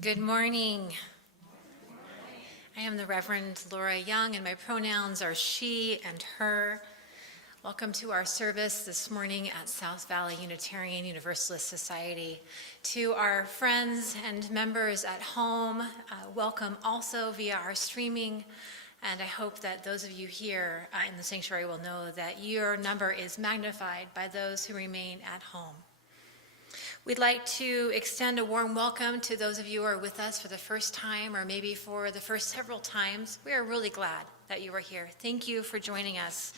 Good morning. I am the Reverend Laura Young, and my pronouns are she and her. Welcome to our service this morning at South Valley Unitarian Universalist Society. To our friends and members at home, welcome also via our streaming. And I hope that those of you here in the sanctuary will know that your number is magnified by those who remain at home. We'd like to extend a warm welcome to those of you who are with us for the first time or maybe for the first several times. We are really glad that you are here. Thank you for joining us.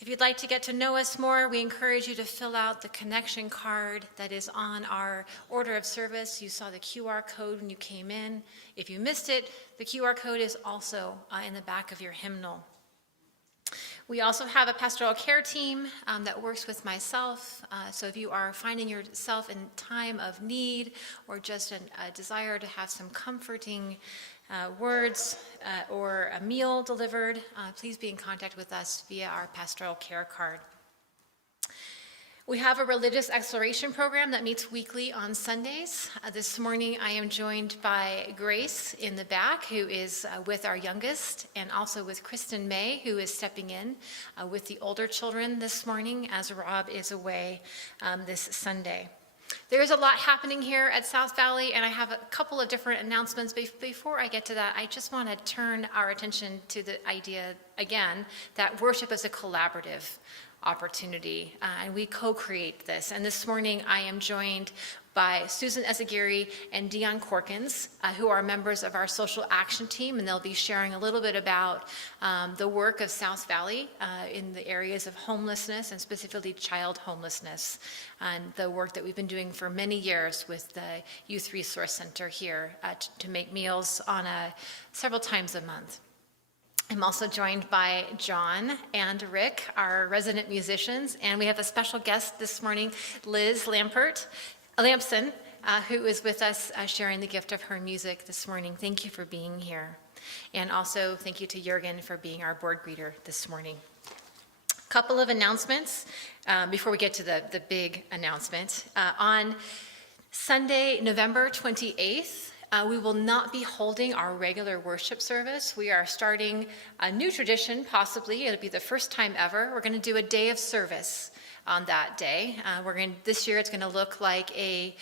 If you'd like to get to know us more, we encourage you to fill out the connection card that is on our order of service. You saw the QR code when you came in. If you missed it, the QR code is also in the back of your hymnal. We also have a pastoral care team that works with myself. So if you are finding yourself in time of need or just a desire to have some comforting words or a meal delivered, please be in contact with us via our pastoral care card. We have a religious exploration program that meets weekly on Sundays. This morning I am joined by Grace in the back, who is with our youngest, and also with Kristen May, who is stepping in with the older children this morning as Rob is away this Sunday. There's a lot happening here at South Valley, and I have a couple of different announcements. Before I get to that, I just want to turn our attention to the idea again that worship is a collaborative opportunity, and we co-create this. And this morning I am joined by Susan Azaguiri and Dion Corkins, who are members of our social action team, and they'll be sharing a little bit about the work of South Valley in the areas of homelessness, and specifically child homelessness, and the work that we've been doing for many years with the Youth Resource Center here to make meals on several times a month. I'm also joined by John and Rick, our resident musicians, and we have a special guest this morning, Liz Lampson, who is with us sharing the gift of her music this morning. Thank you for being here. And also thank you to Jürgen for being our board greeter this morning. A couple of announcements before we get to the big announcement. On Sunday, November 28th, we will not be holding our regular worship service. We are starting a new tradition, possibly. It'll be the first time ever. We're going to do a day of service on that day. This year it's going to look like a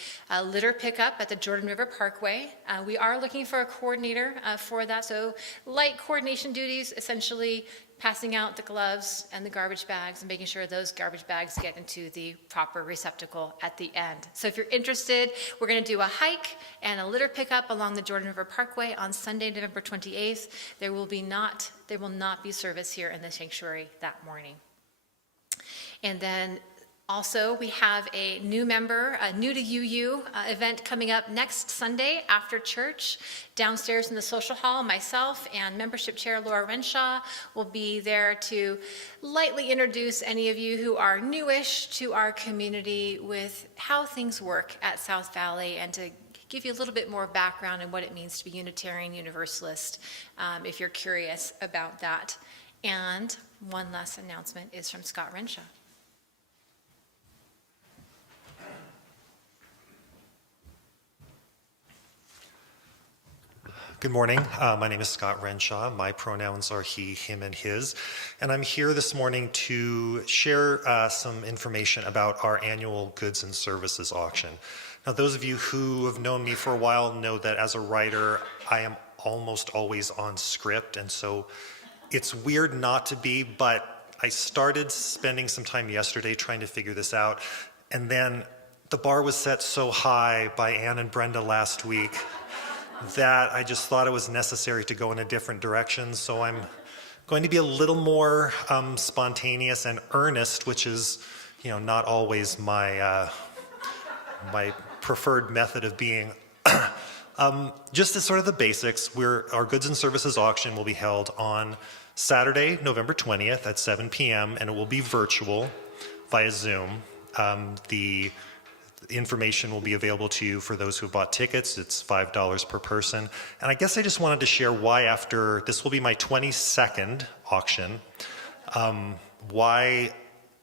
litter pickup at the Jordan River Parkway. We are looking for a coordinator for that. So light coordination duties, essentially passing out the gloves and the garbage bags and making sure those garbage bags get into the proper receptacle at the end. So if you're interested, we're going to do a hike and a litter pickup along the Jordan River Parkway on Sunday, November 28th. There will not be service here in the sanctuary that morning. And then also, we have a new member, a New to UU event coming up next Sunday after church. Downstairs in the social hall, myself and membership chair Laura Renshaw will be there to lightly introduce any of you who are newish to our community with how things work at South Valley, and to give you a little bit more background on what it means to be Unitarian Universalist, if you're curious about that. And one last announcement is from Scott Renshaw. Good morning. My name is Scott Renshaw. My pronouns are he, him, and his. And I'm here this morning to share some information about our annual goods and services auction. Now, those of you who have known me for a while know that as a writer, I am almost always on script. And so it's weird not to be, but I started spending some time yesterday trying to figure this out. And then the bar was set so high by Ann and Brenda last week that I just thought it was necessary to go in a different direction. So I'm going to be a little more spontaneous and earnest, which is, not always my preferred method of being. Just as sort of the basics, our goods and services auction will be held on Saturday, November 20th at 7 p.m., and it will be virtual via Zoom. The information will be available to you for those who have bought tickets. It's $5 per person. And I guess I just wanted to share why, after this will be my 22nd auction, why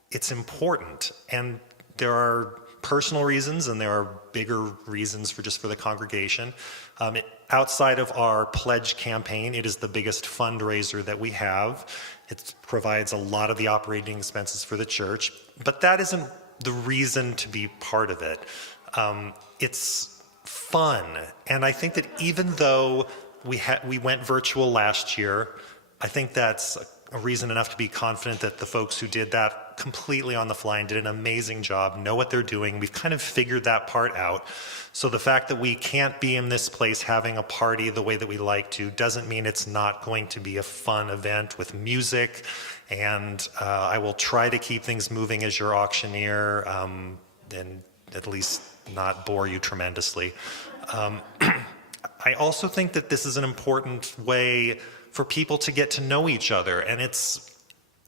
it's important. And there are personal reasons and there are bigger reasons for the congregation. Outside of our pledge campaign, it is the biggest fundraiser that we have. It provides a lot of the operating expenses for the church, but that isn't the reason to be part of it. It's fun, and I think that even though we went virtual last year, I think that's a reason enough to be confident that the folks who did that completely on the fly and did an amazing job, know what they're doing. We've kind of figured that part out. So the fact that we can't be in this place having a party the way that we like to doesn't mean it's not going to be a fun event with music. And I will try to keep things moving as your auctioneer and at least not bore you tremendously. I also think that this is an important way for people to get to know each other, and it's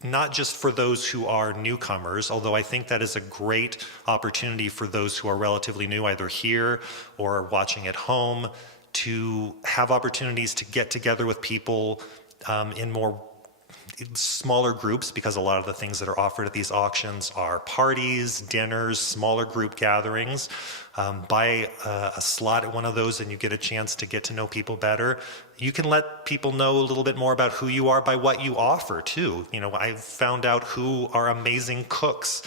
not just for those who are newcomers, although I think that is a great opportunity for those who are relatively new, either here or watching at home, to have opportunities to get together with people in smaller groups, because a lot of the things that are offered at these auctions are parties, dinners, smaller group gatherings. Buy a slot at one of those and you get a chance to get to know people better. You can let people know a little bit more about who you are by what you offer too. I've found out who are amazing cooks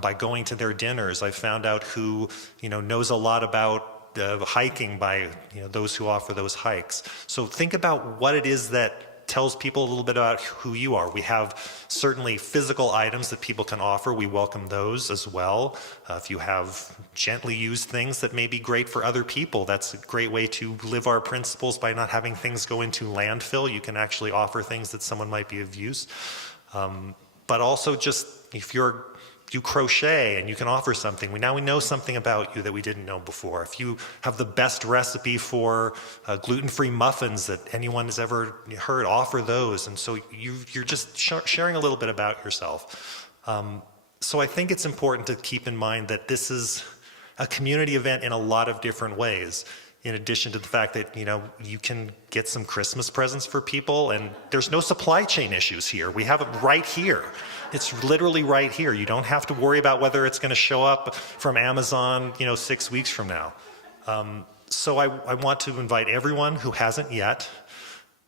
by going to their dinners. I've found out who, knows a lot about hiking by, those who offer those hikes. So think about what it is that tells people a little bit about who you are. We have certainly physical items that people can offer. We welcome those as well. If you have gently used things that may be great for other people, that's a great way to live our principles by not having things go into landfill. You can actually offer things that someone might be of use. But also just if you crochet and you can offer something. We know something about you that we didn't know before. If you have the best recipe for gluten-free muffins that anyone has ever heard, offer those. And so you're just sharing a little bit about yourself. So I think it's important to keep in mind that this is a community event in a lot of different ways. In addition to the fact that, you can get some Christmas presents for people, and there's no supply chain issues here. We have it right here. It's literally right here. You don't have to worry about whether it's going to show up from Amazon, 6 weeks from now. So I want to invite everyone who hasn't yet,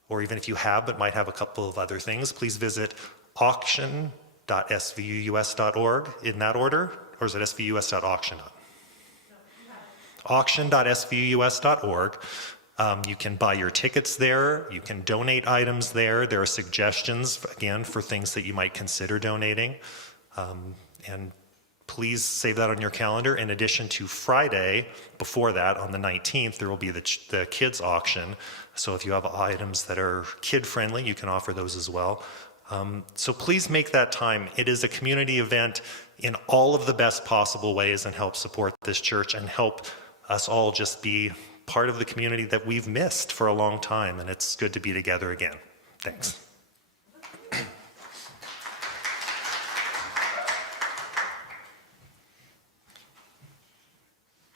or even if you have but might have a couple of other things, please visit auction.svus.org in that order, or is it svus.auction? Auction.svus.org. You can buy your tickets there. You can donate items there. There are suggestions, again, for things that you might consider donating. And please save that on your calendar. In addition to Friday, before that, on the 19th, there will be the kids auction. So if you have items that are kid-friendly, you can offer those as well. So please make that time. It is a community event in all of the best possible ways and help support this church and help us all just be part of the community that we've missed for a long time, and it's good to be together again. Thanks.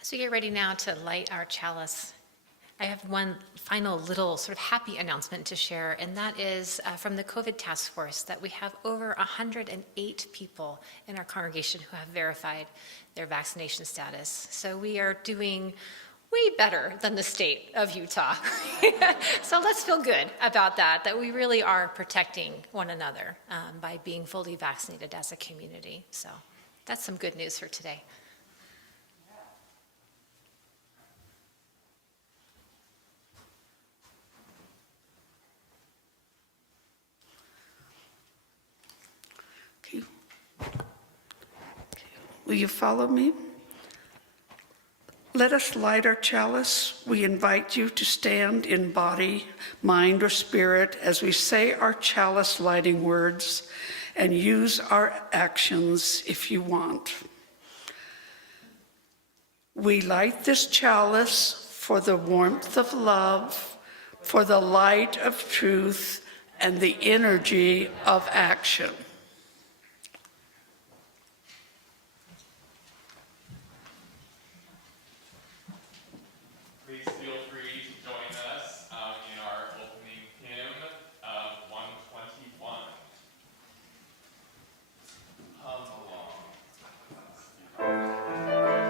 As we get ready now to light our chalice, I have one final little sort of happy announcement to share, and that is from the COVID task force that we have over 108 people in our congregation who have verified their vaccination status. So we are doing way better than the state of Utah. So let's feel good about that we really are protecting one another by being fully vaccinated as a community. So that's some good news for today. Okay. Will you follow me? Let us light our chalice. We invite you to stand in body, mind, or spirit as we say our chalice lighting words, and use our actions if you want. We light this chalice for the warmth of love, for the light of truth, and the energy of action. Please feel free to join us in our opening hymn of 121. Hum along.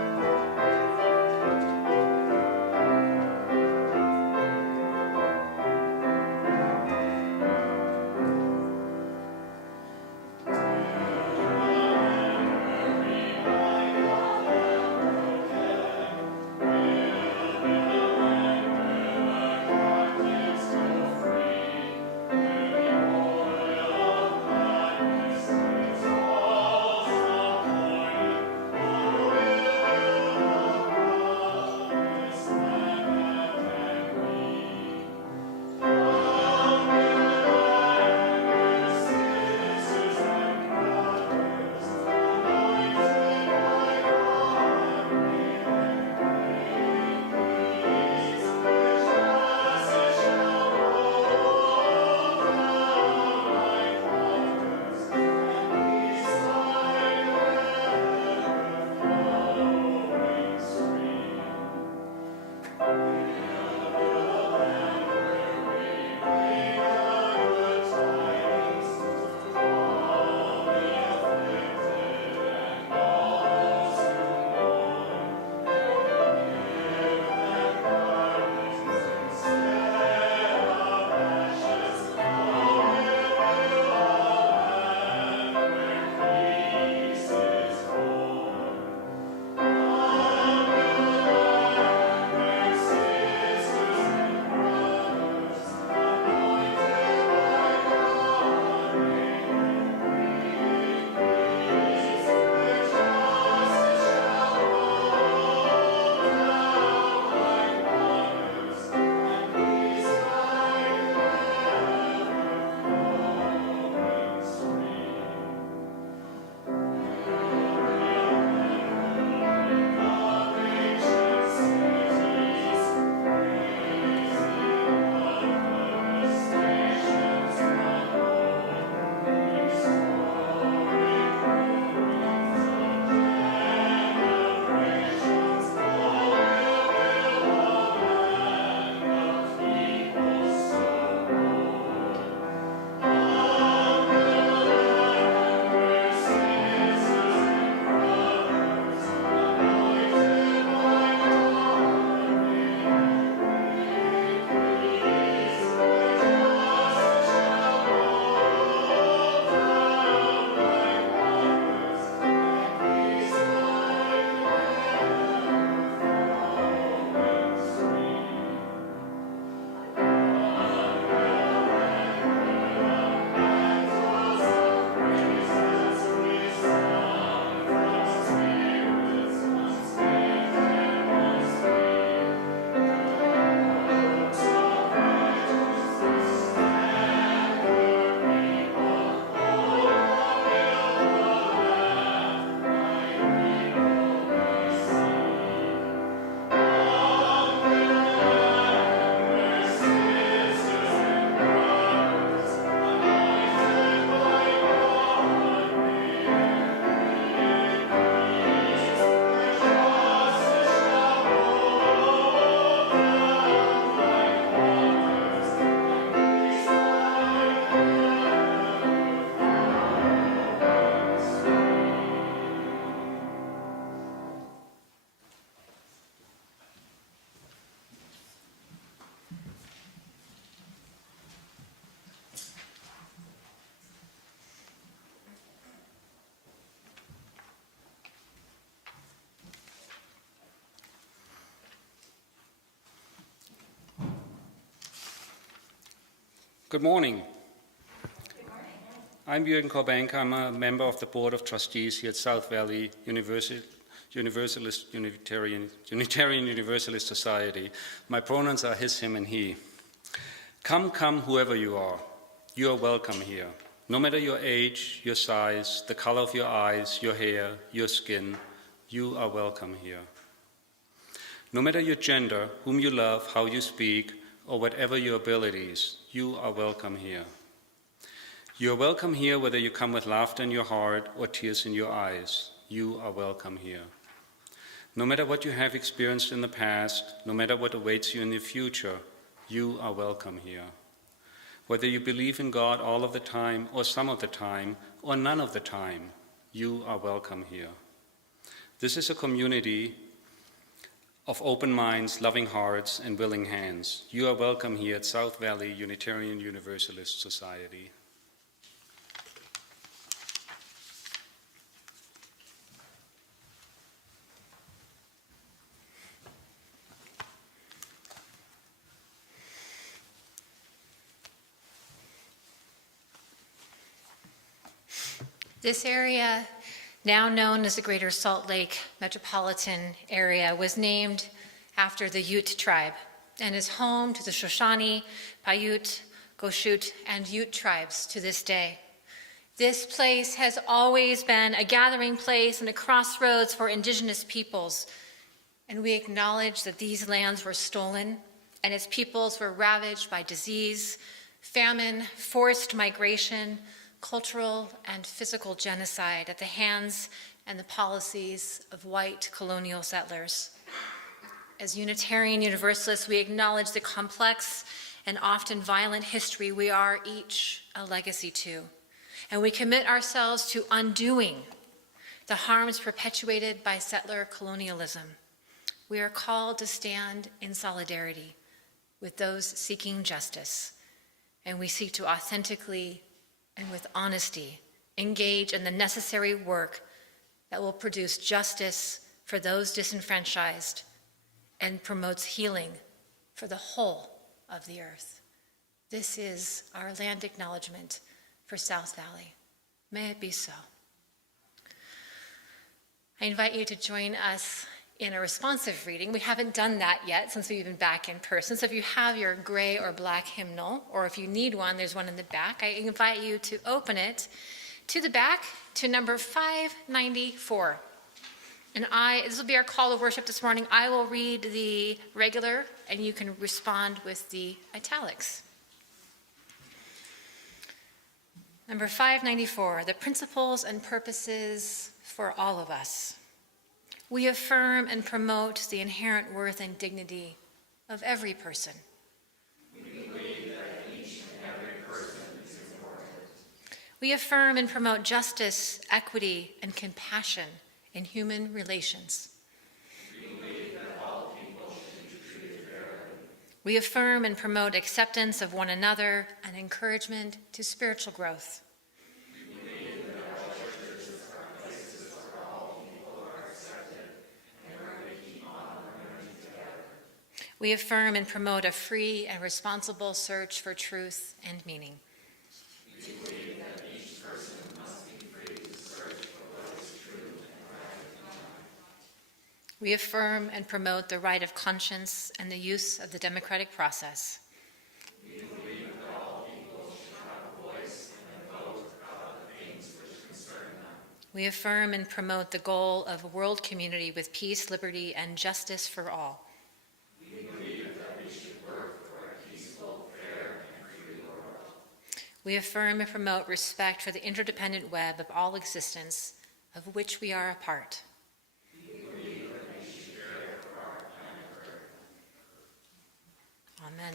Good morning. I'm Jürgen Korbank. I'm a member of the Board of Trustees here at South Valley Universalist Unitarian Universalist Society. My pronouns are his, him, and he. Come, whoever you are. You are welcome here. No matter your age, your size, the color of your eyes, your hair, your skin, you are welcome here. No matter your gender, whom you love, how you speak, or whatever your abilities, you are welcome here. You are welcome here whether you come with laughter in your heart or tears in your eyes. You are welcome here. No matter what you have experienced in the past, no matter what awaits you in the future, you are welcome here. Whether you believe in God all of the time, or some of the time, or none of the time, you are welcome here. This is a community of open minds, loving hearts, and willing hands. You are welcome here at South Valley Unitarian Universalist Society. This area, now known as the Greater Salt Lake Metropolitan Area, was named after the Ute tribe and is home to the Shoshone, Paiute, Goshute, and Ute tribes to this day. This place has always been a gathering place and a crossroads for indigenous peoples, and we acknowledge that these lands were stolen and its peoples were ravaged by disease, famine, forced migration, cultural and physical genocide at the hands and the policies of white colonial settlers. As Unitarian Universalists, we acknowledge the complex and often violent history we are each a legacy to, and we commit ourselves to undoing the harms perpetuated by settler colonialism. We are called to stand in solidarity with those seeking justice, and we seek to authentically and with honesty, engage in the necessary work that will produce justice for those disenfranchised and promotes healing for the whole of the earth. This is our land acknowledgement for South Valley. May it be so. I invite you to join us in a responsive reading. We haven't done that yet since we've been back in person. So if you have your gray or black hymnal, or if you need one, there's one in the back. I invite you to open it to the back to number 594. And this will be our call to worship this morning. I will read the regular, and you can respond with the italics. Number 594, the principles and purposes for all of us. We affirm and promote the inherent worth and dignity of every person. We believe that each and every person is important. We affirm and promote justice, equity, and compassion in human relations. We believe that all people should be treated fairly. We affirm and promote acceptance of one another and encouragement to spiritual growth. We affirm and promote a free and responsible search for truth and meaning. We believe that each person must be free to search for what is true and right. We affirm and promote the right of conscience and the use of the democratic process. We believe that all people should have a voice and a vote about the things which concern them. We affirm and promote the goal of a world community with peace, liberty, and justice for all. We affirm and promote respect for the interdependent web of all existence, of which we are a part. We believe that we should care for our planet Earth. Amen.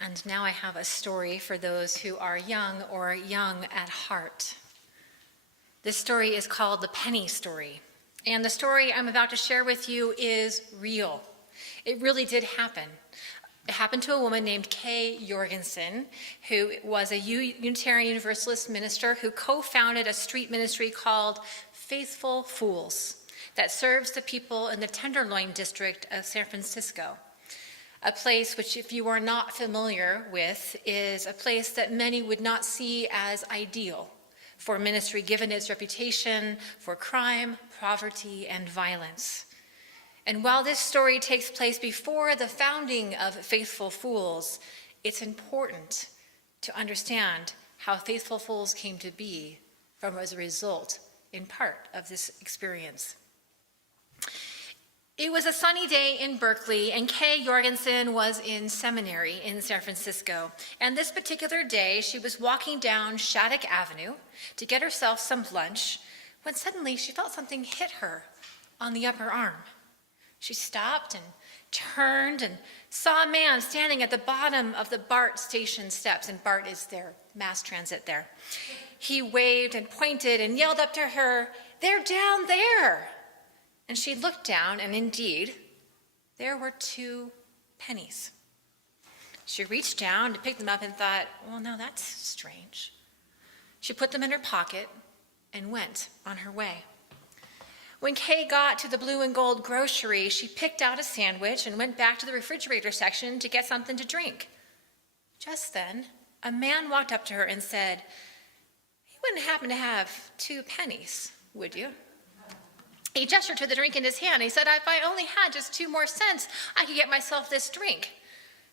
And now I have a story for those who are young or young at heart. This story is called The Penny Story. And the story I'm about to share with you is real. It really did happen. It happened to a woman named Kay Jorgensen, who was a Unitarian Universalist minister who co-founded a street ministry called Faithful Fools. that serves the people in the Tenderloin district of San Francisco, a place which, if you are not familiar with, is a place that many would not see as ideal for ministry given its reputation for crime, poverty, and violence. And while this story takes place before the founding of Faithful Fools, it's important to understand how Faithful Fools came to be as a result, in part, of this experience. It was a sunny day in Berkeley, and Kay Jorgensen was in seminary in San Francisco. And this particular day, she was walking down Shattuck Avenue to get herself some lunch when suddenly she felt something hit her on the upper arm. She stopped and turned and saw a man standing at the bottom of the BART station steps, and BART is their mass transit there. He waved and pointed and yelled up to her, "They're down there!" And she looked down, and indeed, there were 2 pennies. She reached down to pick them up and thought, well, now that's strange. She put them in her pocket and went on her way. When Kay got to the Blue and Gold grocery, she picked out a sandwich and went back to the refrigerator section to get something to drink. Just then, a man walked up to her and said, "You wouldn't happen to have 2 pennies, would you?" He gestured to the drink in his hand. He said, "If I only had just 2 more cents, I could get myself this drink."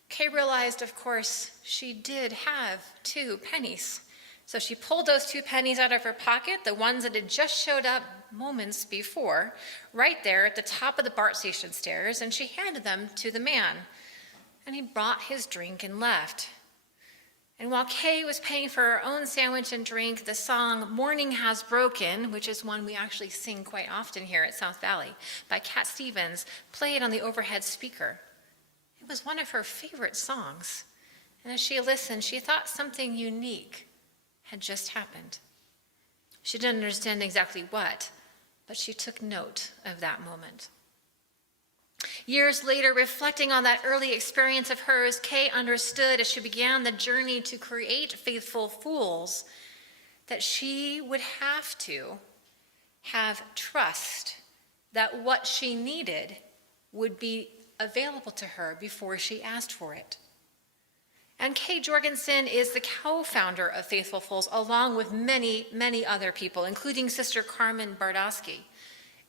Kay realized, of course, she did have 2 pennies. So she pulled those 2 pennies out of her pocket, the ones that had just showed up moments before, right there at the top of the BART station stairs, and she handed them to the man. And he brought his drink and left. And while Kay was paying for her own sandwich and drink, the song "Morning Has Broken," which is one we actually sing quite often here at South Valley, by Cat Stevens, played on the overhead speaker. It was one of her favorite songs. And as she listened, she thought something unique had just happened. She didn't understand exactly what, but she took note of that moment. Years later, reflecting on that early experience of hers, Kay understood as she began the journey to create Faithful Fools that she would have to have trust that what she needed would be available to her before she asked for it. And Kay Jorgensen is the co-founder of Faithful Fools, along with many, many other people, including Sister Carmen Bardowski.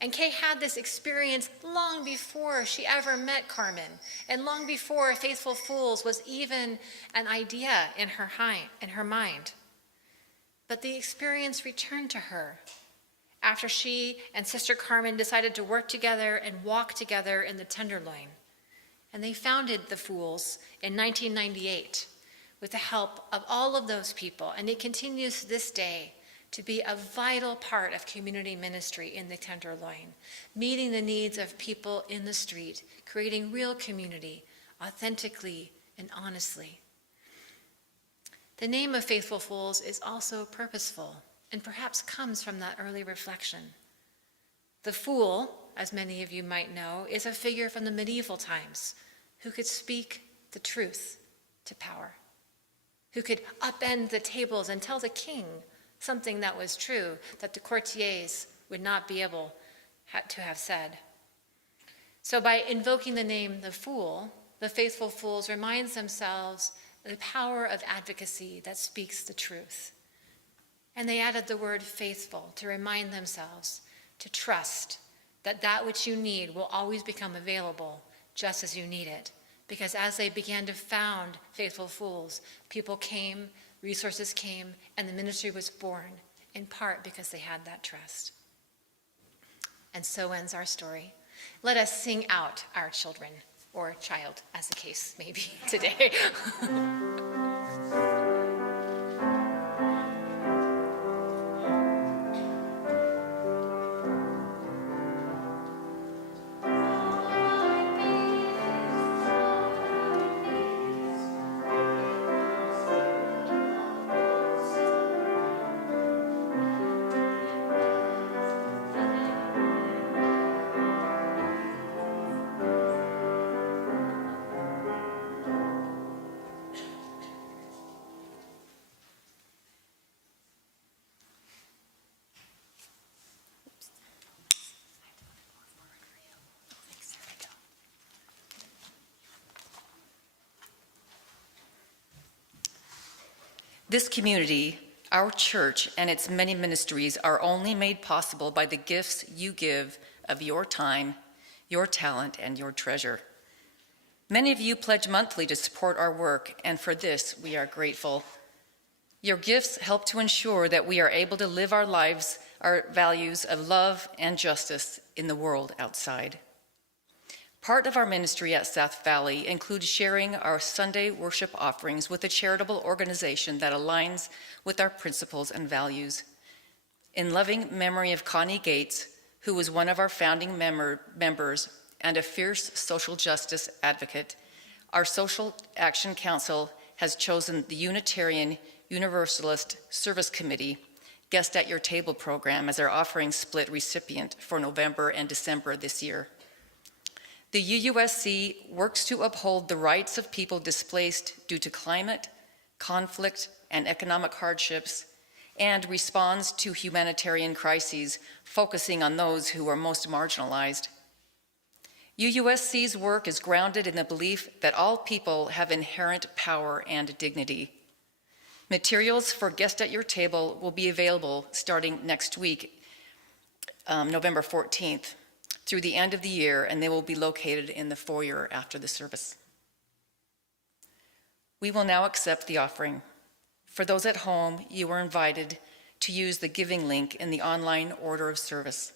And Kay had this experience long before she ever met Carmen, and long before Faithful Fools was even an idea in her mind. But the experience returned to her after she and Sister Carmen decided to work together and walk together in the Tenderloin. And they founded the Fools in 1998 with the help of all of those people. And it continues to this day to be a vital part of community ministry in the Tenderloin, meeting the needs of people in the street, creating real community, authentically and honestly. The name of Faithful Fools is also purposeful and perhaps comes from that early reflection. The fool, as many of you might know, is a figure from the medieval times who could speak the truth to power, who could upend the tables and tell the king something that was true that the courtiers would not be able to have said. So by invoking the name the Fool, the Faithful Fools reminds themselves of the power of advocacy that speaks the truth. And they added the word faithful to remind themselves to trust that that which you need will always become available just as you need it. Because as they began to found Faithful Fools, people came, resources came, and the ministry was born, in part because they had that trust. And so ends our story. Let us sing out our children, or child, as the case may be today. This community, our church, and its many ministries are only made possible by the gifts you give of your time, your talent, and your treasure. Many of you pledge monthly to support our work, and for this we are grateful. Your gifts help to ensure that we are able to live our lives, our values of love and justice in the world outside. Part of our ministry at South Valley includes sharing our Sunday worship offerings with a charitable organization that aligns with our principles and values. In loving memory of Connie Gates, who was one of our founding members and a fierce social justice advocate, our Social Action Council has chosen the Unitarian Universalist Service Committee Guest at Your Table program as our offering split recipient for November and December this year. The UUSC works to uphold the rights of people displaced due to climate, conflict, and economic hardships, and responds to humanitarian crises, focusing on those who are most marginalized. UUSC's work is grounded in the belief that all people have inherent power and dignity. Materials for Guest at Your Table will be available starting next week, November 14th. Through the end of the year, and they will be located in the foyer after the service. We will now accept the offering. For those at home, you are invited to use the giving link in the online order of service.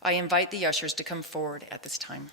I invite the ushers to come forward at this time.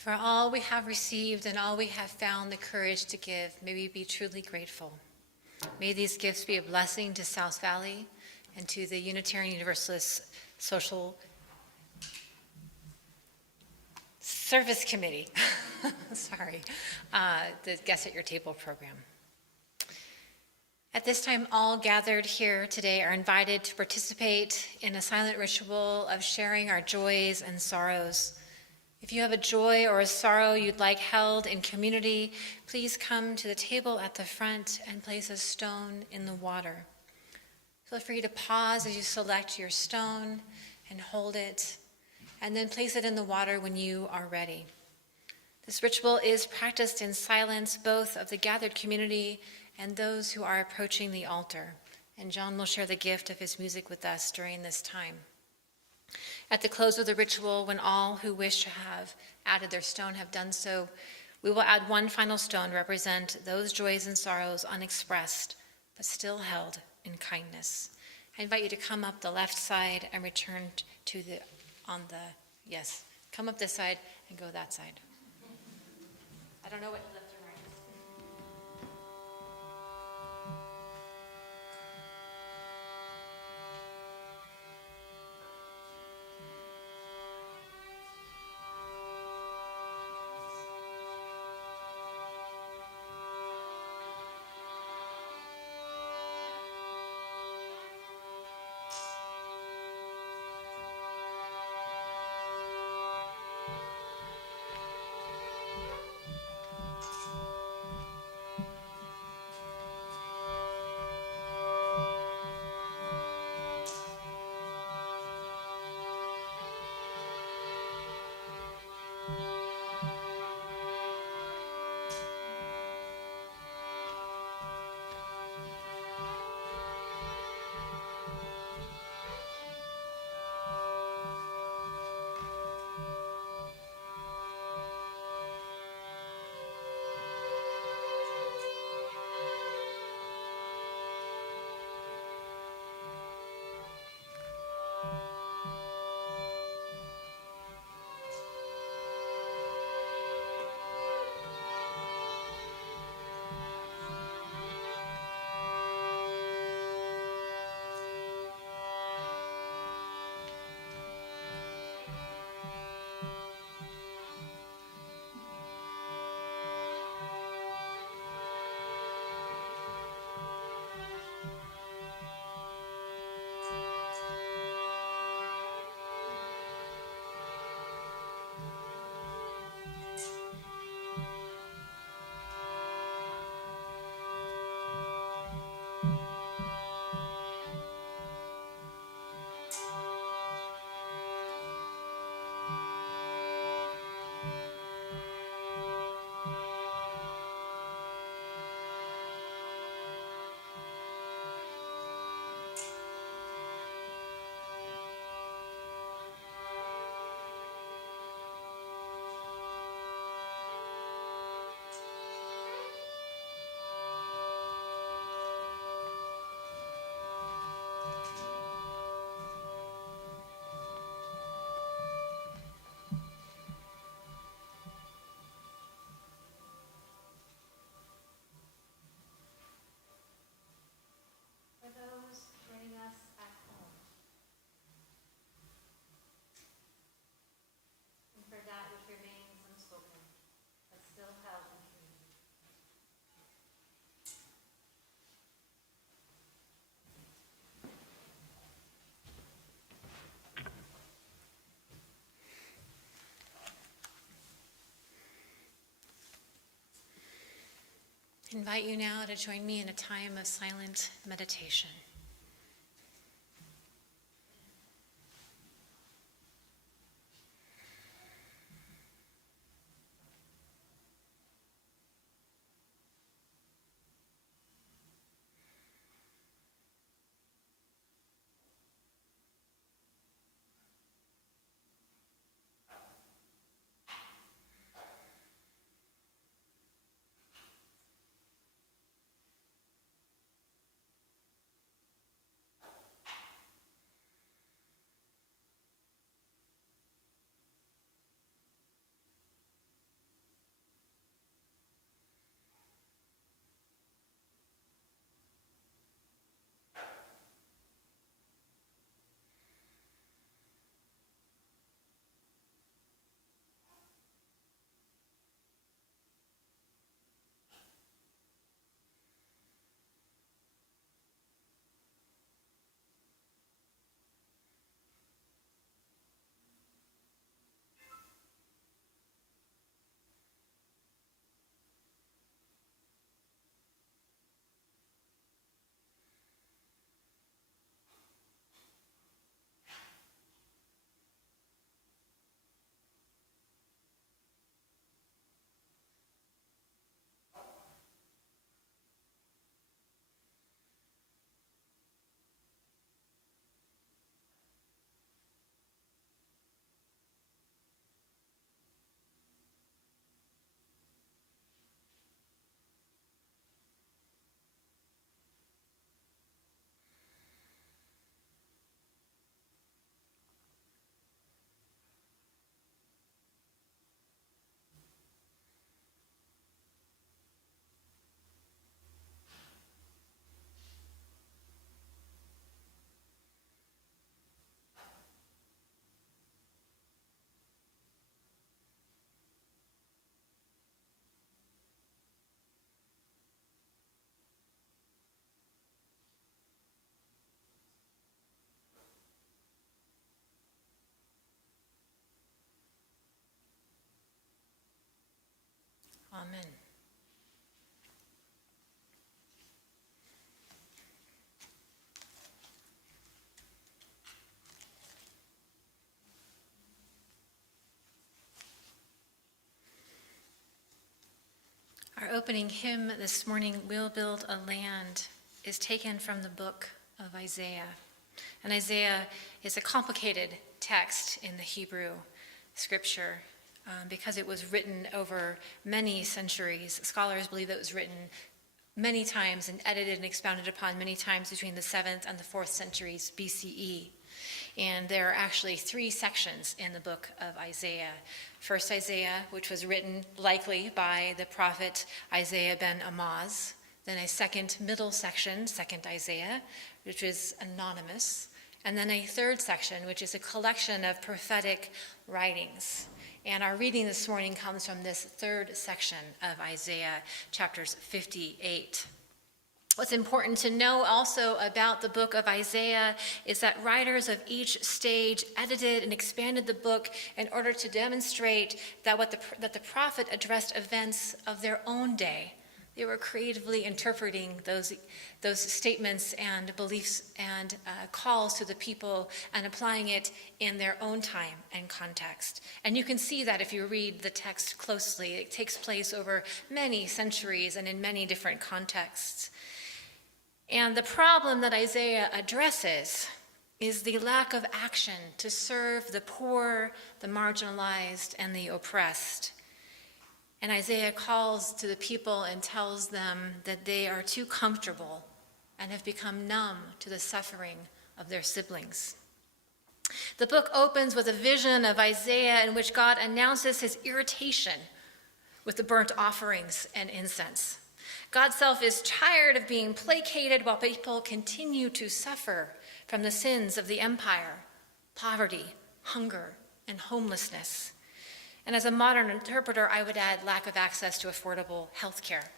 For all we have received and all we have found the courage to give, may we be truly grateful. May these gifts be a blessing to South Valley and to the Unitarian Universalist Social Service Committee, the Guests at Your Table program. At this time, all gathered here today are invited to participate in a silent ritual of sharing our joys and sorrows. If you have a joy or a sorrow you'd like held in community, please come to the table at the front and place a stone in the water. Feel free to pause as you select your stone and hold it, and then place it in the water when you are ready. This ritual is practiced in silence, both of the gathered community and those who are approaching the altar. And John will share the gift of his music with us during this time. At the close of the ritual, when all who wish to have added their stone have done so, we will add one final stone to represent those joys and sorrows unexpressed, but still held in kindness. I invite you to come up the left side and return to come up this side and go that side. I don't know what left or right is. I invite you now to join me in a time of silent meditation. Amen. Our opening hymn this morning, "We'll Build a Land," is taken from the book of Isaiah. And Isaiah is a complicated text in the Hebrew scripture because it was written over many centuries. Scholars believe it was written many times and edited and expounded upon many times between the 7th and the 4th centuries BCE. And there are actually 3 sections in the book of Isaiah. First Isaiah, which was written likely by the prophet Isaiah ben Amoz. Then a second middle section, 2nd Isaiah, which is anonymous. And then a third section, which is a collection of prophetic writings. And our reading this morning comes from this third section of Isaiah, chapters 58. What's important to know also about the book of Isaiah is that writers of each stage edited and expanded the book in order to demonstrate that the prophet addressed events of their own day. They were creatively interpreting those statements and beliefs and calls to the people and applying it in their own time and context. And you can see that if you read the text closely. It takes place over many centuries and in many different contexts. And the problem that Isaiah addresses is the lack of action to serve the poor, the marginalized, and the oppressed. And Isaiah calls to the people and tells them that they are too comfortable and have become numb to the suffering of their siblings. The book opens with a vision of Isaiah in which God announces his irritation with the burnt offerings and incense. God's self is tired of being placated while people continue to suffer from the sins of the empire, poverty, hunger, and homelessness. And as a modern interpreter, I would add lack of access to affordable health care.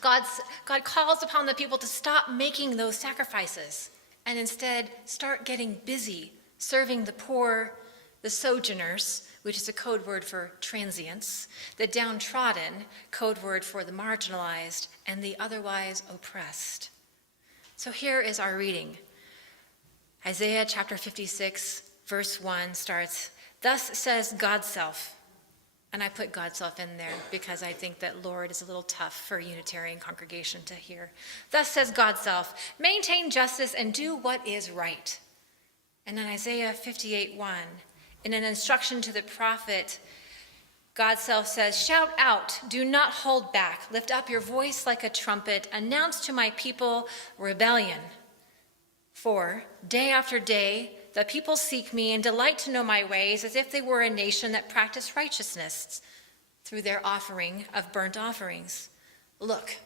God calls upon the people to stop making those sacrifices and instead start getting busy serving the poor, the sojourners, which is a code word for transients, the downtrodden, code word for the marginalized, and the otherwise oppressed. So here is our reading. Isaiah chapter 56, verse 1 starts, "Thus says God's self," and I put God's self in there because I think that Lord is a little tough for a Unitarian congregation to hear. "Thus says God's self, maintain justice and do what is right." And in Isaiah 58:1, in an instruction to the prophet, God's self says, "Shout out, do not hold back. Lift up your voice like a trumpet. Announce to my people rebellion. For day after day, the people seek me and delight to know my ways as if they were a nation that practiced righteousness through their offering of burnt offerings. Look,"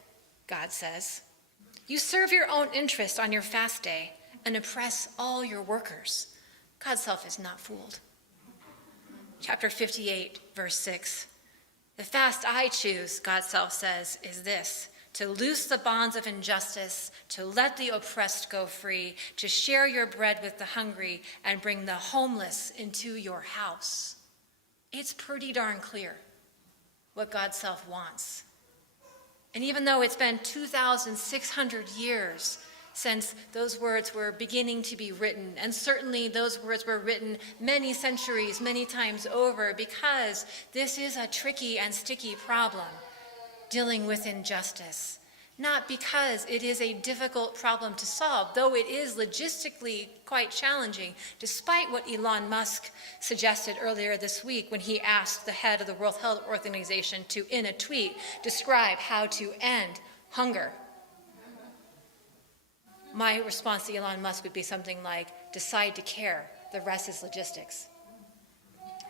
God says, "you serve your own interest on your fast day and oppress all your workers." God's self is not fooled. Chapter 58, verse 6. "The fast I choose," God's self says, "is this, to loose the bonds of injustice, to let the oppressed go free, to share your bread with the hungry, and bring the homeless into your house." It's pretty darn clear what God's self wants. And even though it's been 2,600 years since those words were beginning to be written, and certainly those words were written many centuries, many times over, because this is a tricky and sticky problem, dealing with injustice. Not because it is a difficult problem to solve, though it is logistically quite challenging, despite what Elon Musk suggested earlier this week when he asked the head of the World Health Organization to, in a tweet, describe how to end hunger. My response to Elon Musk would be something like, decide to care, the rest is logistics.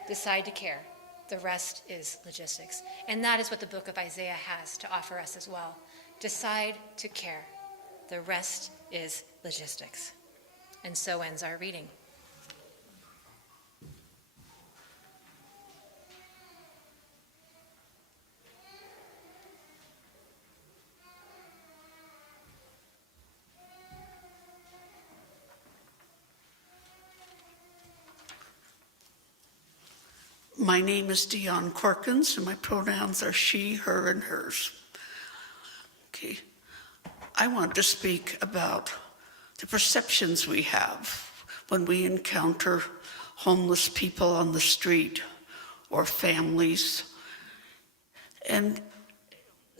Decide to care, the rest is logistics. And that is what the book of Isaiah has to offer us as well. Decide to care, the rest is logistics. And so ends our reading. My name is Dion Corkins, and my pronouns are she, her, and hers. Okay. I want to speak about the perceptions we have when we encounter homeless people on the street or families. And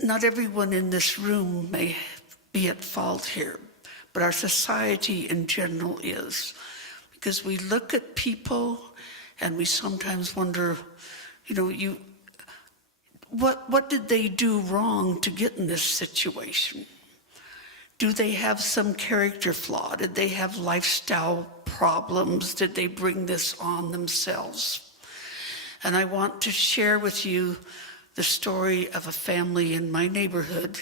not everyone in this room may be at fault here, but our society in general is. Because we look at people and we sometimes wonder, what did they do wrong to get in this situation? Do they have some character flaw? Did they have lifestyle problems? Did they bring this on themselves? And I want to share with you the story of a family in my neighborhood,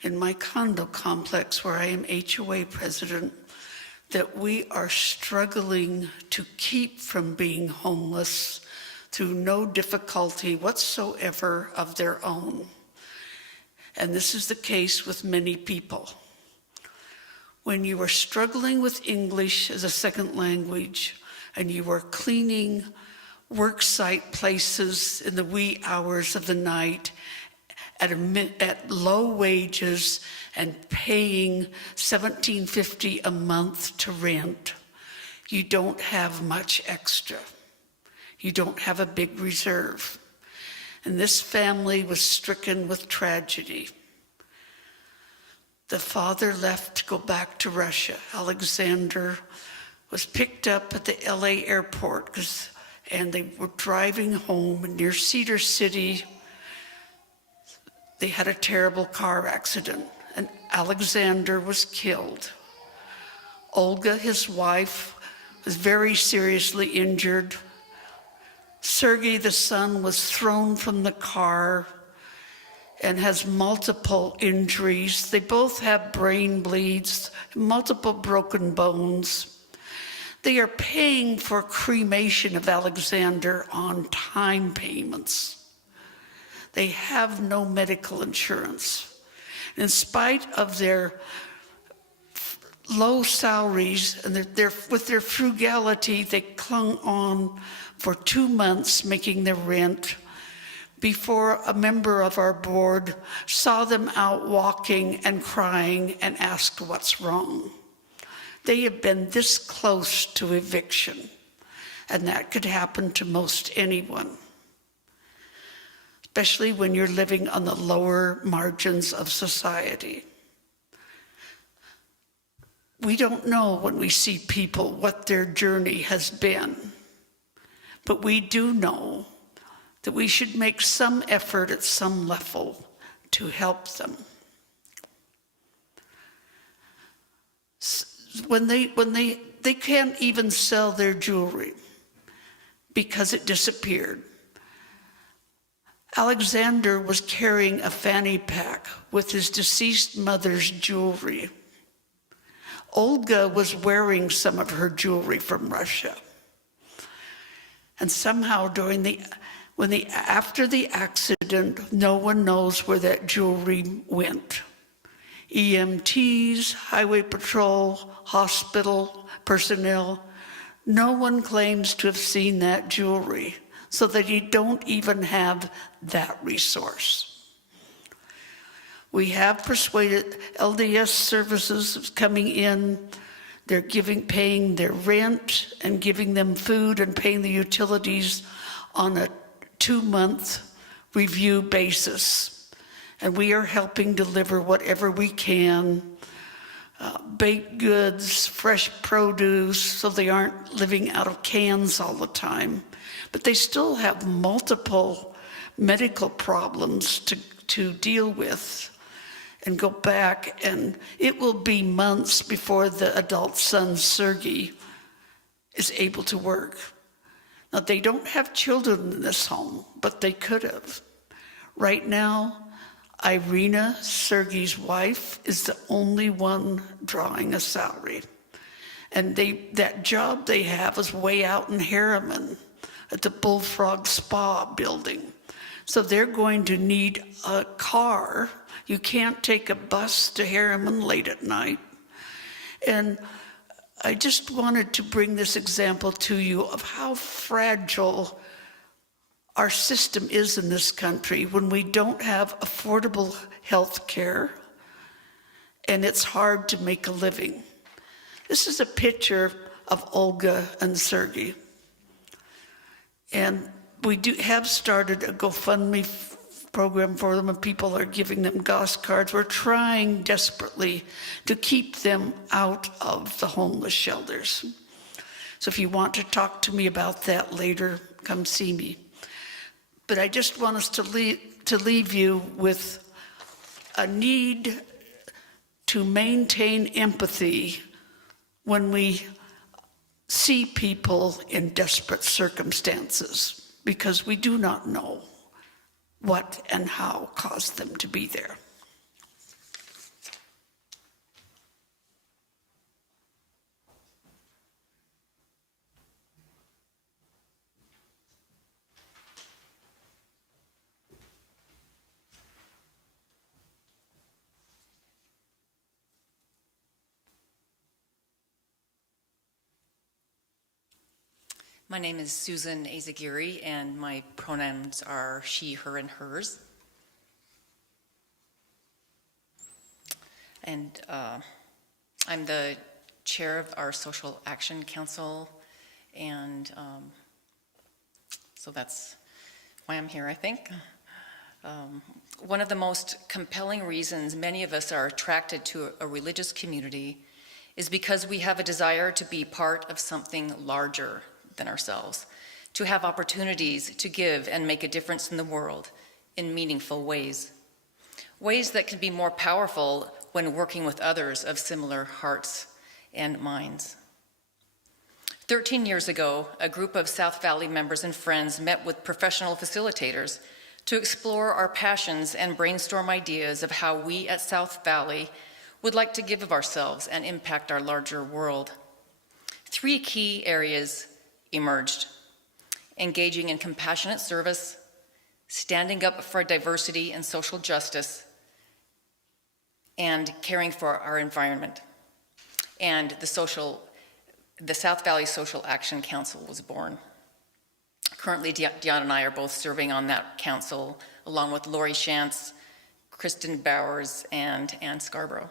in my condo complex where I am HOA president, that we are struggling to keep from being homeless through no difficulty whatsoever of their own. And this is the case with many people. When you are struggling with English as a second language and you are cleaning worksite places in the wee hours of the night at low wages and paying $17.50 a month to rent, you don't have much extra. You don't have a big reserve. And this family was stricken with tragedy. The father left to go back to Russia. Alexander was picked up at the LA airport and they were driving home near Cedar City. They had a terrible car accident and Alexander was killed. Olga, his wife, was very seriously injured. Sergei, the son, was thrown from the car and has multiple injuries. They both have brain bleeds, multiple broken bones. They are paying for cremation of Alexander on time payments. They have no medical insurance. In spite of their low salaries and with their frugality, they clung on for 2 months making their rent before a member of our board saw them out walking and crying and asked what's wrong. They have been this close to eviction, and that could happen to most anyone, especially when you're living on the lower margins of society. We don't know when we see people what their journey has been, but we do know that we should make some effort at some level to help them. When they can't even sell their jewelry because it disappeared. Alexander was carrying a fanny pack with his deceased mother's jewelry. Olga was wearing some of her jewelry from Russia. And somehow after the accident, no one knows where that jewelry went. EMTs, highway patrol, hospital personnel, no one claims to have seen that jewelry, so that you don't even have that resource. We have persuaded LDS services coming in. They're paying their rent and giving them food and paying the utilities on a 2-month review basis. And we are helping deliver whatever we can, baked goods, fresh produce, so they aren't living out of cans all the time. But they still have multiple medical problems to deal with and go back, and it will be months before the adult son, Sergei, is able to work. Now, they don't have children in this home, but they could have. Right now, Irina, Sergei's wife, is the only one drawing a salary. And that job they have is way out in Harriman at the Bullfrog Spa building. So they're going to need a car. You can't take a bus to Harriman late at night. And I just wanted to bring this example to you of how fragile our system is in this country when we don't have affordable health care and it's hard to make a living. This is a picture of Olga and Sergey. And we have started a GoFundMe program for them, and people are giving them GOS cards. We're trying desperately to keep them out of the homeless shelters. So if you want to talk to me about that later, come see me. But I just want us to leave you with a need to maintain empathy when we see people in desperate circumstances, because we do not know what and how caused them to be there. My name is Susan Azaguiri, and my pronouns are she, her, and hers. And I'm the chair of our Social Action Council, and so that's why I'm here, I think. One of the most compelling reasons many of us are attracted to a religious community is because we have a desire to be part of something larger than ourselves, to have opportunities to give and make a difference in the world in meaningful ways. Ways that can be more powerful when working with others of similar hearts and minds. 13 years ago, a group of South Valley members and friends met with professional facilitators to explore our passions and brainstorm ideas of how we at South Valley would like to give of ourselves and impact our larger world. 3 key areas emerged: engaging in compassionate service, standing up for diversity and social justice, and caring for our environment. And the South Valley Social Action Council was born. Currently, Dion and I are both serving on that council, along with Lori Shantz, Kristen Bowers, and Ann Scarborough.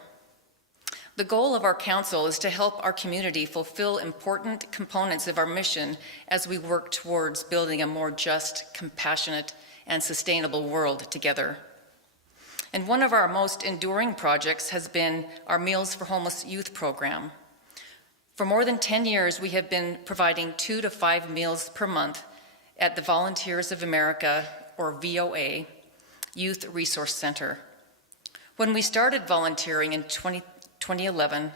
The goal of our council is to help our community fulfill important components of our mission as we work towards building a more just, compassionate, and sustainable world together. And one of our most enduring projects has been our Meals for Homeless Youth program. For more than 10 years, we have been providing 2 to 5 meals per month at the Volunteers of America, or VOA, Youth Resource Center. When we started volunteering in 2011,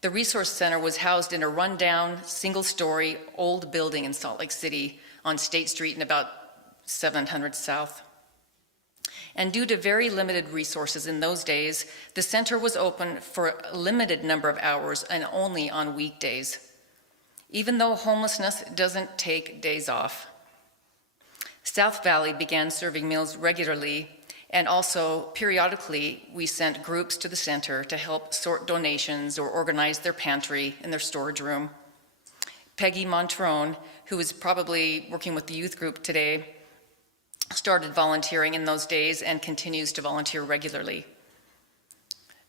the Resource Center was housed in a rundown, single-story, old building in Salt Lake City on State Street and about 700 South. And due to very limited resources in those days, the center was open for a limited number of hours and only on weekdays, even though homelessness doesn't take days off. South Valley began serving meals regularly, and also periodically we sent groups to the center to help sort donations or organize their pantry and their storage room. Peggy Montrone, who is probably working with the youth group today, started volunteering in those days and continues to volunteer regularly.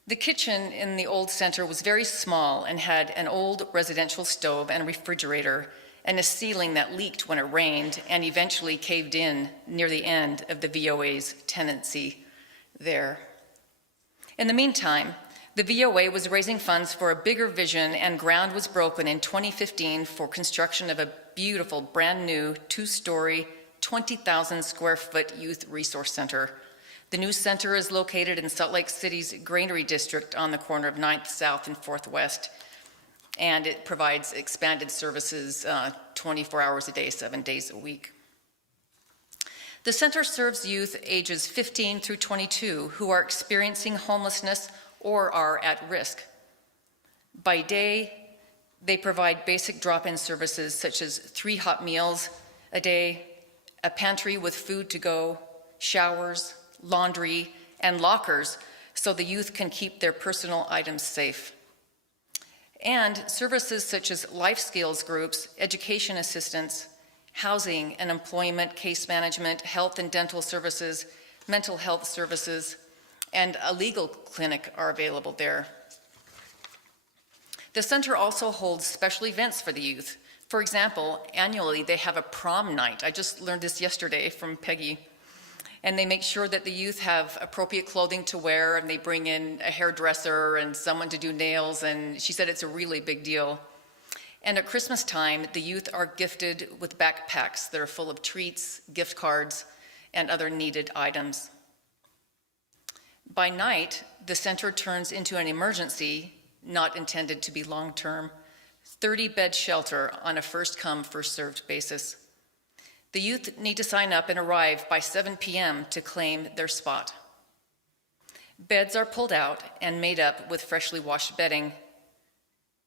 The kitchen in the old center was very small and had an old residential stove and refrigerator and a ceiling that leaked when it rained and eventually caved in near the end of the VOA's tenancy there. In the meantime, the VOA was raising funds for a bigger vision, and ground was broken in 2015 for construction of a beautiful, brand new, 2-story, 20,000 square foot youth resource center. The new center is located in Salt Lake City's Granary District on the corner of 9th South and 4th West. And it provides expanded services 24 hours a day, 7 days a week. The center serves youth ages 15 through 22 who are experiencing homelessness or are at risk. By day, they provide basic drop-in services such as 3 hot meals a day, a pantry with food to go, showers, laundry, and lockers so the youth can keep their personal items safe. And services such as life skills groups, education assistance, housing and employment, case management, health and dental services, mental health services, and a legal clinic are available there. The center also holds special events for the youth. For example, annually they have a prom night. I just learned this yesterday from Peggy. And they make sure that the youth have appropriate clothing to wear, and they bring in a hairdresser and someone to do nails, and she said it's a really big deal. And at Christmas time, the youth are gifted with backpacks that are full of treats, gift cards, and other needed items. By night, the center turns into an emergency, not intended to be long-term, 30-bed shelter on a first-come, first-served basis. The youth need to sign up and arrive by 7 p.m. to claim their spot. Beds are pulled out and made up with freshly washed bedding.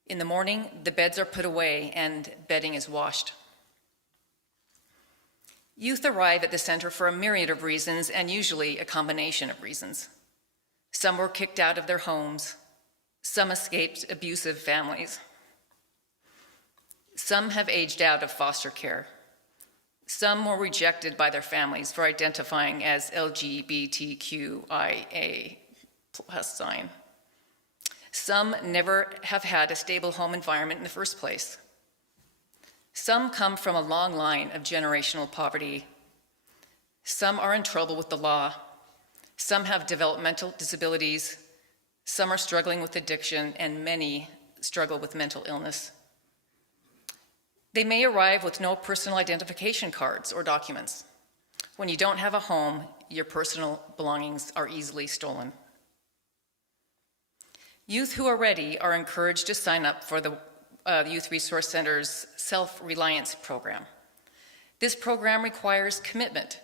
In the morning, the beds are put away and bedding is washed. Youth arrive at the center for a myriad of reasons, and usually a combination of reasons. Some were kicked out of their homes. Some escaped abusive families. Some have aged out of foster care. Some were rejected by their families for identifying as LGBTQIA plus sign. Some never have had a stable home environment in the first place. Some come from a long line of generational poverty. Some are in trouble with the law. Some have developmental disabilities. Some are struggling with addiction, and many struggle with mental illness. They may arrive with no personal identification cards or documents. When you don't have a home, your personal belongings are easily stolen. Youth who are ready are encouraged to sign up for the Youth Resource Center's Self-Reliance Program. This program requires commitment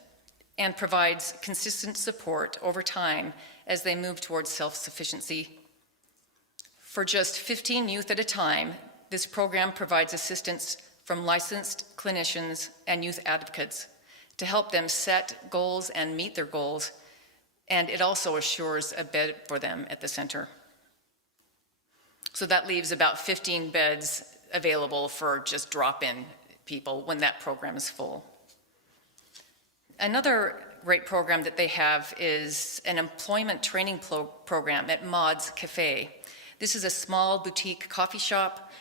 and provides consistent support over time as they move towards self-sufficiency. For just 15 youth at a time, this program provides assistance from licensed clinicians and youth advocates to help them set goals and meet their goals, and it also assures a bed for them at the center. So that leaves about 15 beds available for just drop-in people when that program is full. Another great program that they have is an employment training program at Maud's Cafe. This is a small boutique coffee shop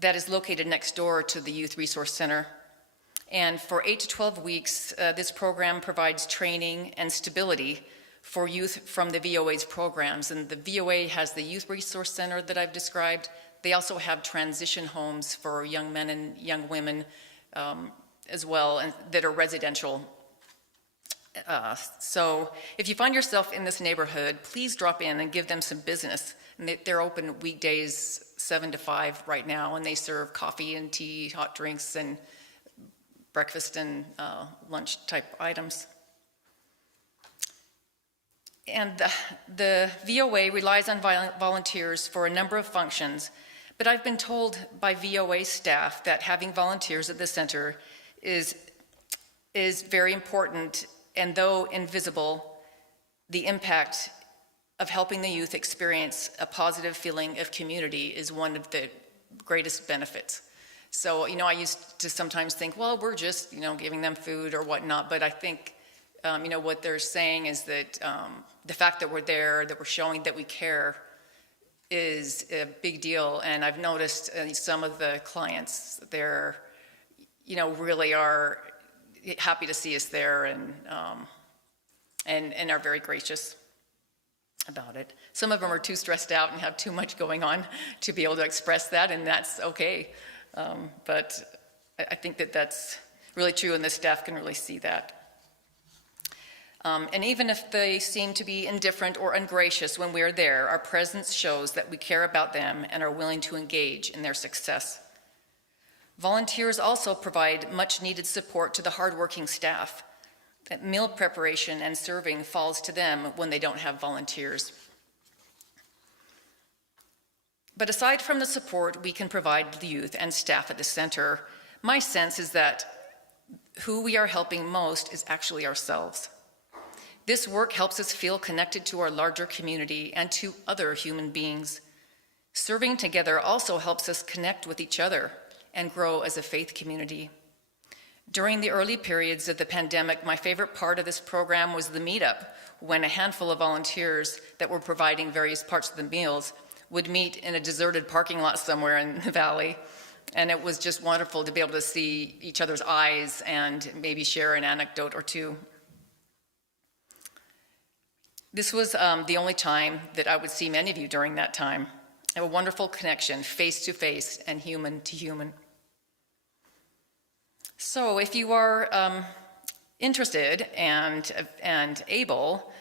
that is located next door to the Youth Resource Center. And for 8 to 12 weeks, this program provides training and stability for youth from the VOA's programs. And the VOA has the Youth Resource Center that I've described. They also have transition homes for young men and young women as well, and that are residential. So if you find yourself in this neighborhood, please drop in and give them some business. And they're open weekdays 7 to 5 right now, and they serve coffee and tea, hot drinks, and breakfast and lunch type items. And the VOA relies on volunteers for a number of functions, but I've been told by VOA staff that having volunteers at the center is very important, and though invisible, the impact of helping the youth experience a positive feeling of community is one of the greatest benefits. So, I used to sometimes think, well, we're just, giving them food or whatnot, but I think, what they're saying is that the fact that we're there, that we're showing that we care is a big deal. And I've noticed some of the clients, they're, really are happy to see us there and are very gracious about it. Some of them are too stressed out and have too much going on to be able to express that, and that's okay. But I think that that's really true, and the staff can really see that. And even if they seem to be indifferent or ungracious when we are there, our presence shows that we care about them and are willing to engage in their success. Volunteers also provide much-needed support to the hardworking staff. Meal preparation and serving falls to them when they don't have volunteers. But aside from the support we can provide the youth and staff at the center, my sense is that who we are helping most is actually ourselves. This work helps us feel connected to our larger community and to other human beings. Serving together also helps us connect with each other and grow as a faith community. During the early periods of the pandemic, my favorite part of this program was the meetup, when a handful of volunteers that were providing various parts of the meals would meet in a deserted parking lot somewhere in the valley. And it was just wonderful to be able to see each other's eyes and maybe share an anecdote or two. This was the only time that I would see many of you during that time. A wonderful connection, face to face and human to human. So if you are interested and able,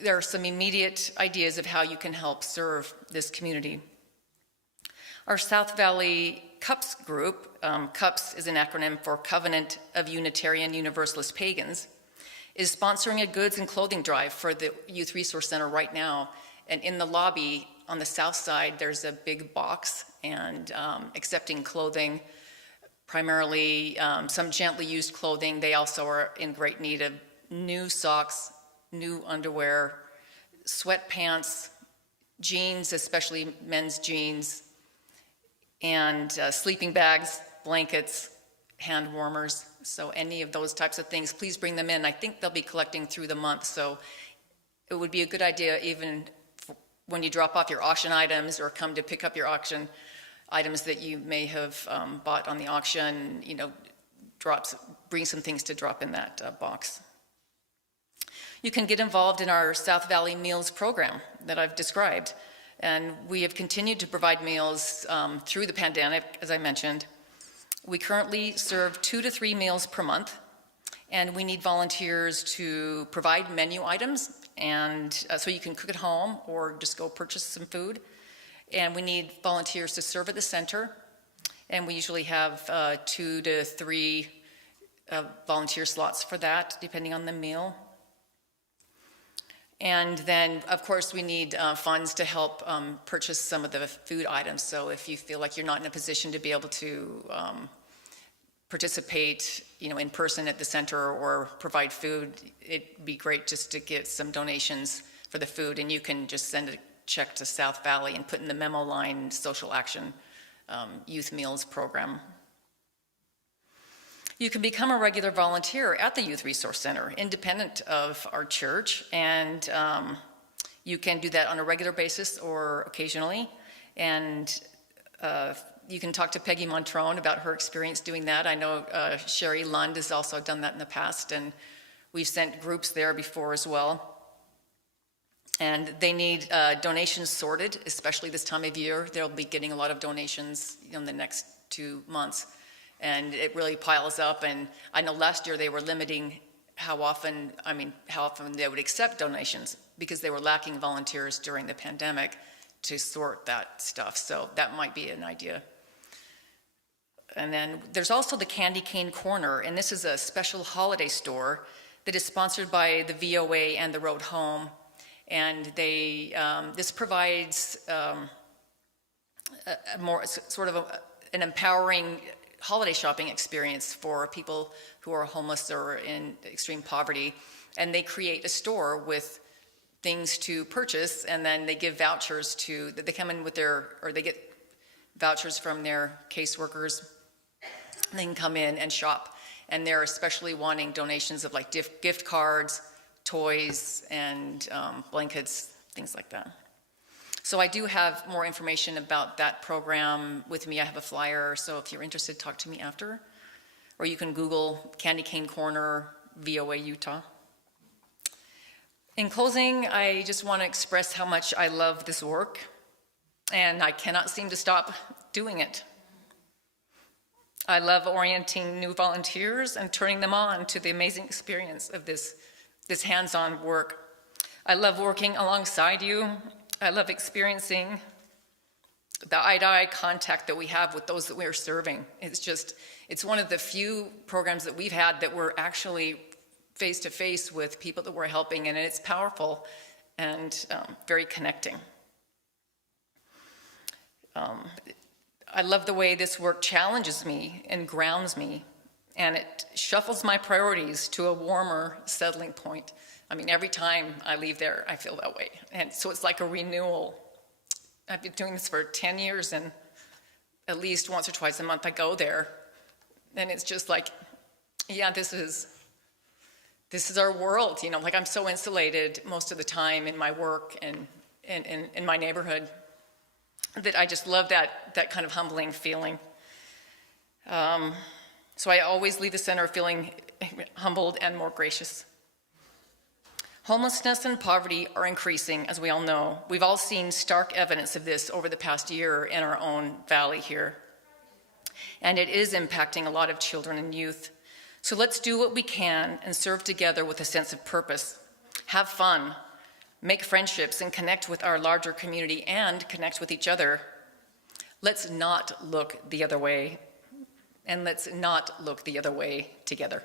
there are some immediate ideas of how you can help serve this community. Our South Valley CUPS group, CUPS is an acronym for Covenant of Unitarian Universalist Pagans, is sponsoring a goods and clothing drive for the Youth Resource Center right now. And in the lobby on the south side, there's a big box and accepting clothing, primarily some gently used clothing. They also are in great need of new socks, new underwear, sweatpants, jeans, especially men's jeans, and sleeping bags, blankets, hand warmers. So any of those types of things, please bring them in. I think they'll be collecting through the month, so it would be a good idea even when you drop off your auction items or come to pick up your auction items that you may have bought on the auction, bring some things to drop in that box. You can get involved in our South Valley Meals program that I've described. And we have continued to provide meals through the pandemic, as I mentioned. We currently serve 2 to 3 meals per month, and we need volunteers to provide menu items, and so you can cook at home or just go purchase some food. And we need volunteers to serve at the center, and we usually have 2 to 3 volunteer slots for that, depending on the meal. And then, of course, we need funds to help purchase some of the food items. So if you feel like you're not in a position to be able to participate, in person at the center or provide food, it'd be great just to get some donations for the food. And you can just send a check to South Valley and put in the memo line Social Action Youth Meals Program. You can become a regular volunteer at the Youth Resource Center, independent of our church, and you can do that on a regular basis or occasionally. And you can talk to Peggy Montrone about her experience doing that. I know Sherry Lund has also done that in the past, and we've sent groups there before as well. And they need donations sorted, especially this time of year. They'll be getting a lot of donations in the next 2 months. And it really piles up, and I know last year they were limiting how often they would accept donations because they were lacking volunteers during the pandemic to sort that stuff. So that might be an idea. And then there's also the Candy Cane Corner, and this is a special holiday store that is sponsored by the VOA and the Road Home. And this provides an empowering holiday shopping experience for people who are homeless or in extreme poverty. And they create a store with things to purchase, and then they give vouchers they come in with they get vouchers from their caseworkers. They can come in and shop. And they're especially wanting donations of like gift cards, toys, and blankets, things like that. So I do have more information about that program with me. I have a flyer, so if you're interested, talk to me after. Or you can Google Candy Cane Corner, VOA, Utah. In closing, I just want to express how much I love this work, and I cannot seem to stop doing it. I love orienting new volunteers and turning them on to the amazing experience of this hands-on work. I love working alongside you. I love experiencing the eye-to-eye contact that we have with those that we are serving. It's one of the few programs that we've had that we're actually face-to-face with people that we're helping, and it's powerful and very connecting. I love the way this work challenges me and grounds me, and it shuffles my priorities to a warmer settling point. I mean, every time I leave there, I feel that way. And so it's like a renewal. I've been doing this for 10 years, and at least once or twice a month I go there. And it's just like yeah, this is our world, you know, like I'm so insulated most of the time in my work and in my neighborhood that I just love that kind of humbling feeling. So I always leave the center feeling humbled and more gracious. Homelessness and poverty are increasing, as we all know. We've all seen stark evidence of this over the past year in our own valley here. And it is impacting a lot of children and youth. So let's do what we can and serve together with a sense of purpose. Have fun, make friendships, and connect with our larger community and connect with each other. Let's not look the other way, and let's not look the other way together.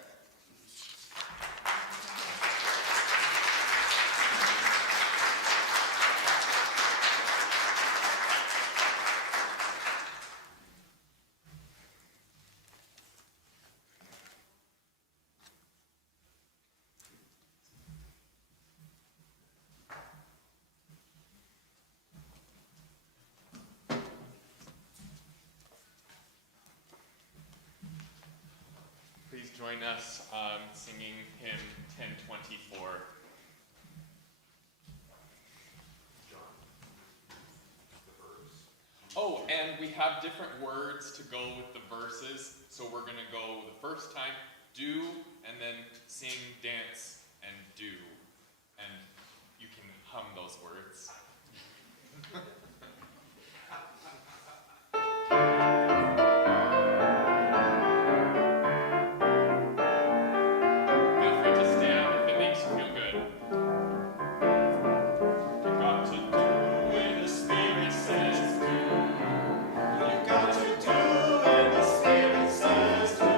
Please join us singing hymn 1024. Oh, and we have different words to go with the verses, so we're going to go the first time, do, and then sing, dance, and do. And you can hum those words. Feel free to stand if it makes you feel good. You got to do when the Spirit says do. You got to do when the Spirit says do.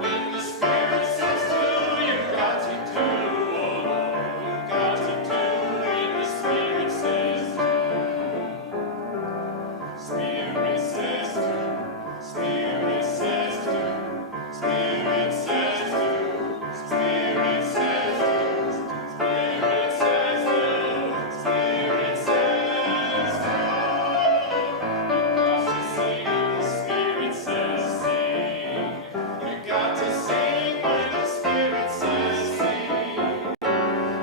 When the Spirit says do, you got to do. Oh Lord, you got to do when the Spirit says do. Spirit says do. Spirit says do. Spirit says do. Spirit says do. Spirit says do. Spirit says do. You got to sing when the Spirit says sing.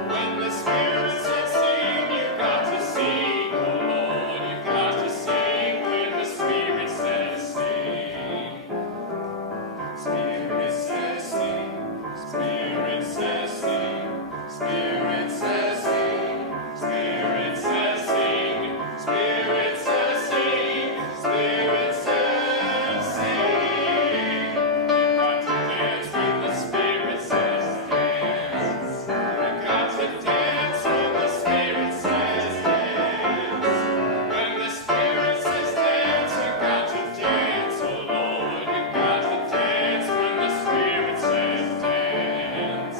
When the Spirit says sing, you got to sing. Oh Lord, you got to sing when the Spirit says sing. Spirit says sing. Spirit says sing. Spirit says sing. Spirit says sing. Spirit says sing. Spirit says sing. You got to dance when the Spirit says dance. You got to dance when the Spirit says dance. When the Spirit says dance, you got to dance. Oh Lord, you got to dance when the Spirit says dance.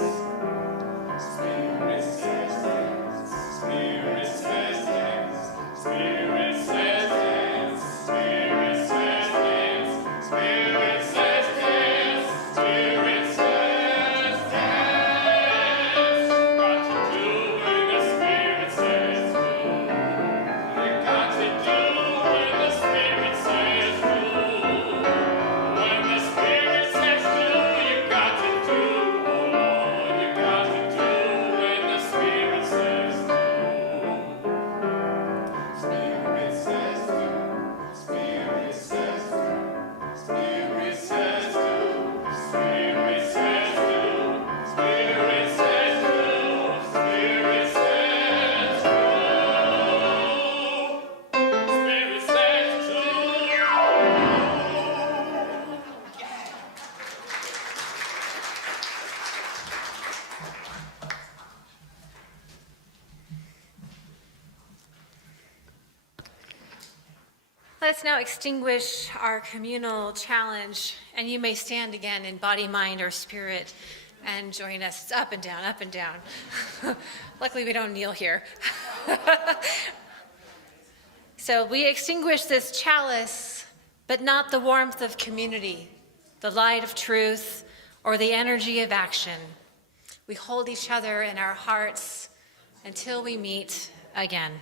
Spirit says dance. Spirit says dance. Spirit says dance. Spirit says dance. Spirit says dance. Spirit says dance. Got to do when the Spirit says do. You got to do when the Spirit says do. When the Spirit says do, you got to do. Oh Lord, you got to do when the Spirit says do. Spirit says do. Spirit says do. Spirit says do. Spirit says do. Spirit says do. Spirit says do. Spirit says do. Let's now extinguish our communal challenge, and you may stand again in body, mind, or spirit and join us. It's up and down, up and down. Luckily, we don't kneel here. So we extinguish this chalice, but not the warmth of community, the light of truth, or the energy of action. We hold each other in our hearts until we meet again.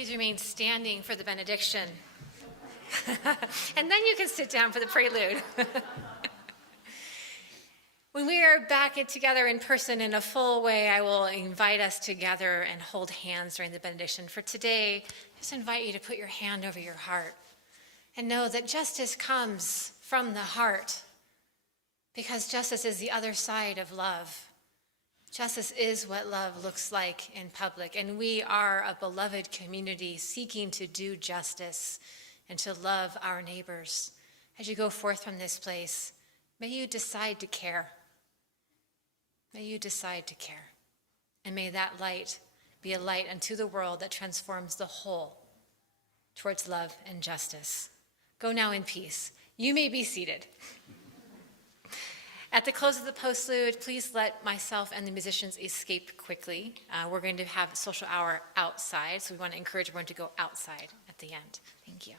Please remain standing for the benediction. And then you can sit down for the prelude. When we are back together in person in a full way, I will invite us together and hold hands during the benediction. For today, I just invite you to put your hand over your heart and know that justice comes from the heart, because justice is the other side of love. Justice is what love looks like in public, and we are a beloved community seeking to do justice and to love our neighbors. As you go forth from this place, may you decide to care. May you decide to care. And may that light be a light unto the world that transforms the whole towards love and justice. Go now in peace. You may be seated. At the close of the postlude, please let myself and the musicians escape quickly. We're going to have a social hour outside, so we want to encourage everyone to go outside at the end. Thank you.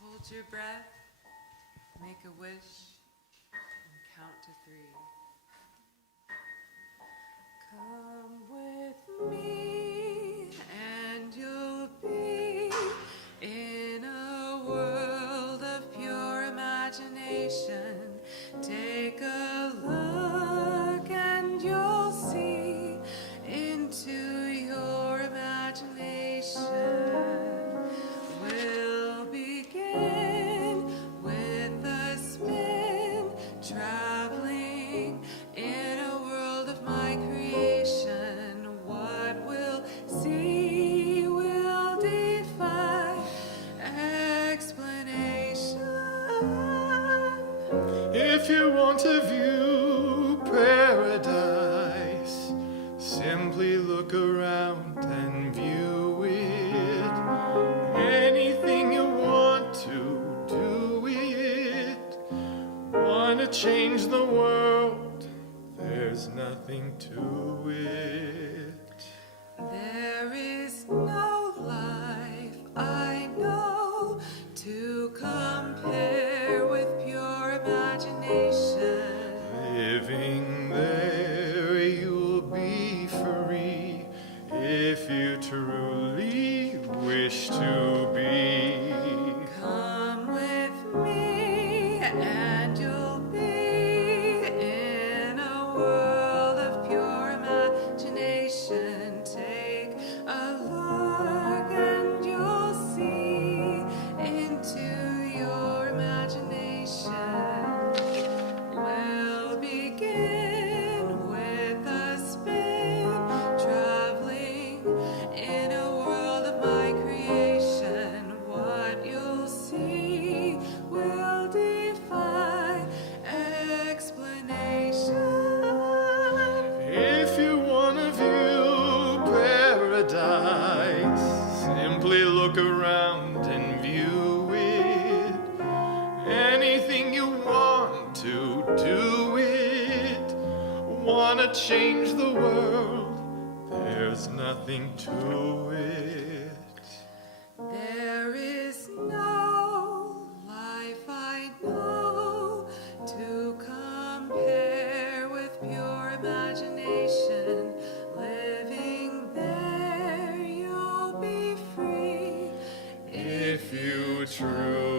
Hold your breath, make a wish, and count to 3. Come with me, and you'll be in a world of pure imagination. Take a look, and you'll see into your imagination. We'll begin with a spin, traveling in a world of my creation. What we'll see will defy explanation. If you want to view paradise, simply look around and view it. Anything you want to, do it. Want to change the world, there's nothing to it. There is no life I know to compare with pure imagination. Living there, you'll be free if you truly wish to be. Come with me, and you'll be in a world of pure imagination. Take a look, and you'll see into your imagination. We'll begin with a spin, traveling in a world of my creation. What you'll see will defy explanation. If you want to view paradise, simply look around and view it. Anything you want to, do it. Want to change the world, there's nothing to it. There is no life I know to compare with pure imagination. Living there, you'll be free If you truly